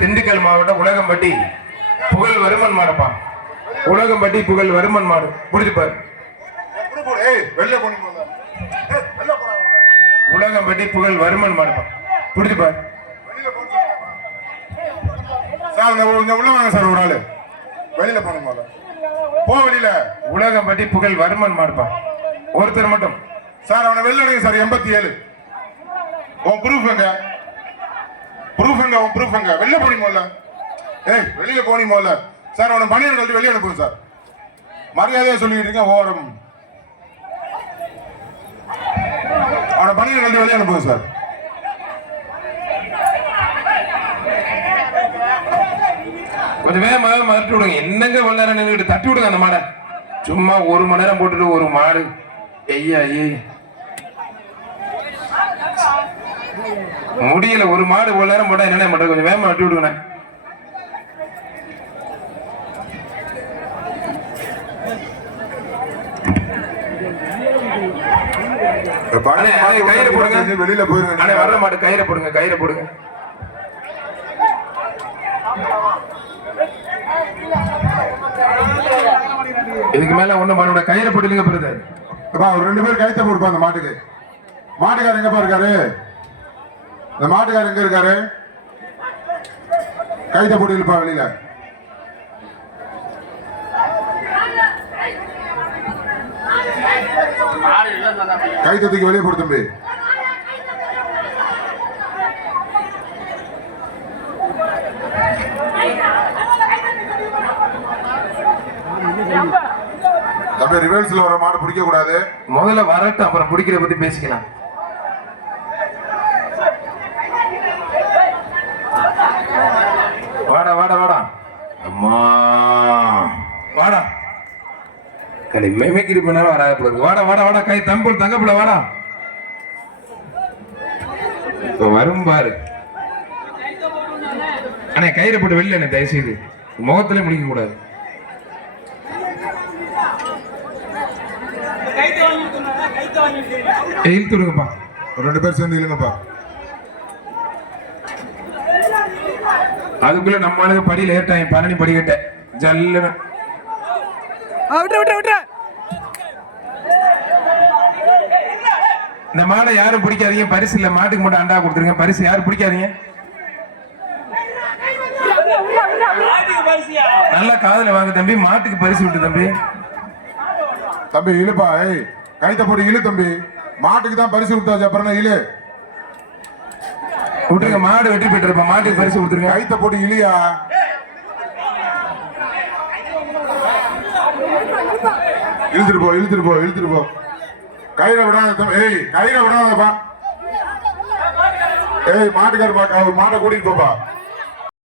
திண்டுக்கல் மாவட்டம் உலகம்பட்டி புகழ் வருமன் மாடப்பா. உலகம்பட்டி புகழ் வருமன் மாடு புடிச்சுப்பாரு. உலகம்பட்டி புகழ் வருமன் மாடப்பா புடிச்சுப்பாரு. உள்ள வாங்க சார். ஒரு ஆளு வெளியில போன போ வெளியில. உலகம்பட்டி புகழ் வருமன் மாடுப்பா. ஒருத்தர் மட்டும் சார். அவனை வெளில எடுங்க சார். 87 உன் ப்ரூஃப் எங்க? ப்ரூஃப் எங்க? உன் ப்ரூஃப் எங்க? வெளில போனீங்கல்ல. வெளியில போனீங்கல்ல சார். அவனை பணியர் கழட்டி வெளியே அனுப்புங்க சார். மரியாதையா சொல்லிட்டு இருக்கேன். ஓரம் அவனை பணியர் கழட்டி வெளியே அனுப்புங்க சார். கொஞ்சம் வேகமாக மாற்றி விடுங்க. என்னங்க வந்தார நின்றுட்டு தட்டி விடுங்க அந்த மாடை. சும்மா 1 மணி நேரம் போட்டுட்டு ஒரு மாடு. ஐயா முடியல. ஒரு மாடு 1 நேரம் போட்டா என்ன பண்றது? கொஞ்சம் வேகமா தட்டி விடுங்க. கயிறு போடுங்க. வெளியில போயிருங்க. வர்ற மாடு கயிறை போடுங்க. கயிறை போடுங்க. இதுக்கு மேல ஒண்ணு மாடோட கயிறை போட்டுங்க. பிரதர் ஒரு 2 பேர் கயிற்ற போடுப்பா. அந்த மாட்டுக்கு. மாட்டுக்காரர் எங்கப்பா இருக்காரு? இந்த மாட்டுக்காரர் எங்க இருக்காரு? கயிற்ற போட்டு இழுப்பா வெளியில. கைத்தத்துக்கு வெளியே போடு தம்பி. தம்பி ரிவர்ஸ்ல வர மாடு பிடிக்க கூடாது. முதல்ல வரட்டு, அப்புறம் பிடிக்கிற பத்தி பேசிக்கலாம். வாடா வாடா வாடா. அம்மா வாடா. கடை மெமைக்கிரி பண்ணாலும் வராது. வாடா வாடா வாடா. கை தம்பு தங்கப்புல வாடா. இப்ப வரும் பாரு. அண்ணே கயிறு போட்டு வெளில என்ன தயவு செய்து முகத்துல முடிக்க கூடாது. இழுத்துடுங்கப்பா. ஒரு 2 பேர் சேர்ந்து இழுங்கப்பா. அதுக்குள்ள நம்ம ஆளுங்க படி லேட் ஆகி பழனி படிக்கட்ட ஜல்ல. இந்த மாடை யாரும் பிடிக்காதீங்க. பரிசு இல்ல. மாட்டுக்கு மட்டும் அண்டா கொடுத்துருங்க. பரிசு யாரும் பிடிக்காதீங்க. நல்லா காதல வாங்க தம்பி. மாட்டுக்கு பரிசு விட்டு தம்பி. தம்பி இழுப்பா. கைத்த போட்டு இழு தம்பி. மாட்டுக்கு தான் பரிசு கொடுத்தாச்சு. அப்புறம் இழு விட்டுருங்க. மாடு வெற்றி பெற்றிருப்பா. மாட்டுக்கு பரிசு கொடுத்துருங்க. கைத்த போட்டு இழியா. இழுத்துட்டு போ இழுத்துட்டு போ இழுத்துட்டு போ. கயிறை விடாத. கயிறை விடாதப்பா. மாட்டுக்கார மாட்டை கூட்டிட்டு போப்பா.